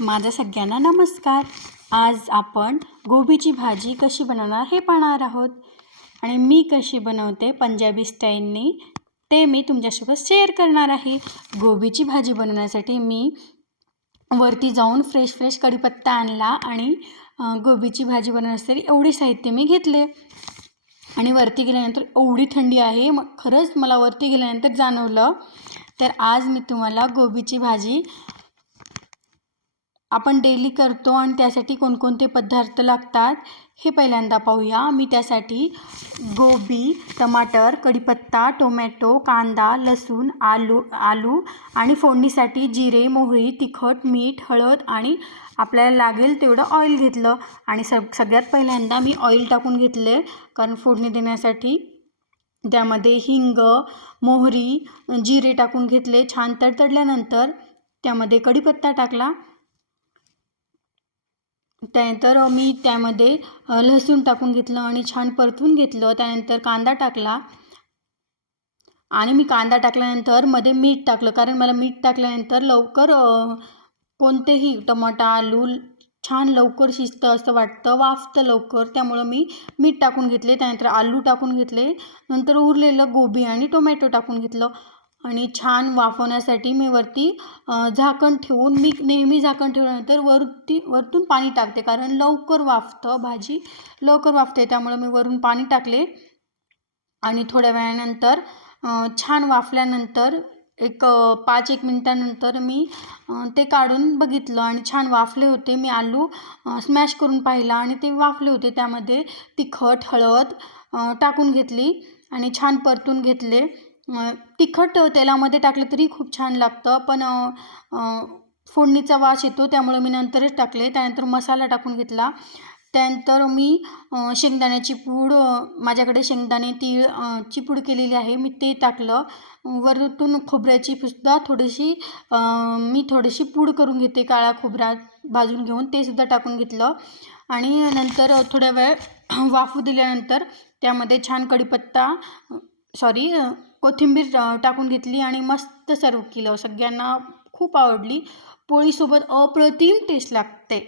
माझ्या सगळ्यांना नमस्कार। आज आपण गोबीची भाजी कशी बनवणार हे पाहणार आहोत आणि मी कशी बनवते पंजाबी स्टाईलने ते मी तुमच्यासोबत शेअर करणार आहे। गोबीची भाजी बनवण्यासाठी मी वरती जाऊन फ्रेश कढीपत्ता आणला आणि गोबीची भाजी बनवण्यासाठी एवढे साहित्य मी घेतले आणि वरती गेल्यानंतर एवढी थंडी आहे, मग खरंच मला वरती गेल्यानंतर जाणवलं। तर आज मी तुम्हाला गोबीची भाजी आपण डेली करतो आणि त्यासाठी कोणकोणते पदार्थ लागतात हे पहिल्यांदा पाहूया। मी त्यासाठी गोबी, टमाटर, कढीपत्ता, टोमॅटो, कांदा, लसूण, आलू आणि फोडणीसाठी जिरे, मोहरी, तिखट, मीठ, हळद आणि आपल्याला लागेल तेवढं ऑइल घेतलं आणि सगळ्यात पहिल्यांदा मी ऑइल टाकून घेतले, कारण फोडणी देण्यासाठी त्यामध्ये हिंग, मोहरी, जिरे टाकून घेतले। छान तडतडल्यानंतर त्यामध्ये कढीपत्ता टाकला। त्यानंतर मी त्यामध्ये लसूण टाकून घेतलं आणि छान परतून घेतलं। त्यानंतर कांदा टाकला आणि मी कांदा टाकल्यानंतर मध्ये मीठ टाकलं, कारण मला मीठ टाकल्यानंतर लवकर कोणतेही टमाटा, आलू छान लवकर शिजतं असं वाटतं, वाफतं लवकर, त्यामुळं मी मीठ टाकून घेतले। त्यानंतर आलू टाकून घेतले, नंतर उरलेलं गोबी आणि टोमॅटो टाकून घेतलं आणि छान वाफवण्यासाठी मी वरती झाकण ठेवून, मी नेहमी झाकण ठेवल्यानंतर वरतून पाणी टाकते, कारण लवकर वाफतं, भाजी लवकर वाफते, त्यामुळे मी वरून पाणी टाकले आणि थोड्या वेळानंतर छान वाफल्यानंतर एक 5-1 मिनिटानंतर मी ते काढून बघितलं आणि छान वाफले होते। मी आलू स्मॅश करून पाहिला आणि ते वाफले होते। त्यामध्ये तिखट, हळद टाकून घेतली आणि छान परतून घेतले। तिखट तेलामध्ये टाकलं तरी खूप छान लागतं, पण फोडणीचा वास येतो, त्यामुळे मी नंतरच टाकले। त्यानंतर मसाला टाकून घेतला। त्यानंतर मी शेंगदाण्याची पूड, माझ्याकडे शेंगदाणे तीळ ची पूड केलेली आहे, मी ते टाकलं। वरतून खोबऱ्याची सुद्धा मी थोडीशी पूड करून घेते, काळा खोबरा भाजून घेऊन ते सुद्धा टाकून घेतलं आणि नंतर थोड्या वेळ वाफू दिल्यानंतर त्यामध्ये छान कोथिंबीर टाकून घेतली आणि मस्त सर्व केलं। सगळ्यांना खूप आवडली, पोळीसोबत अप्रतिम टेस्ट लागते।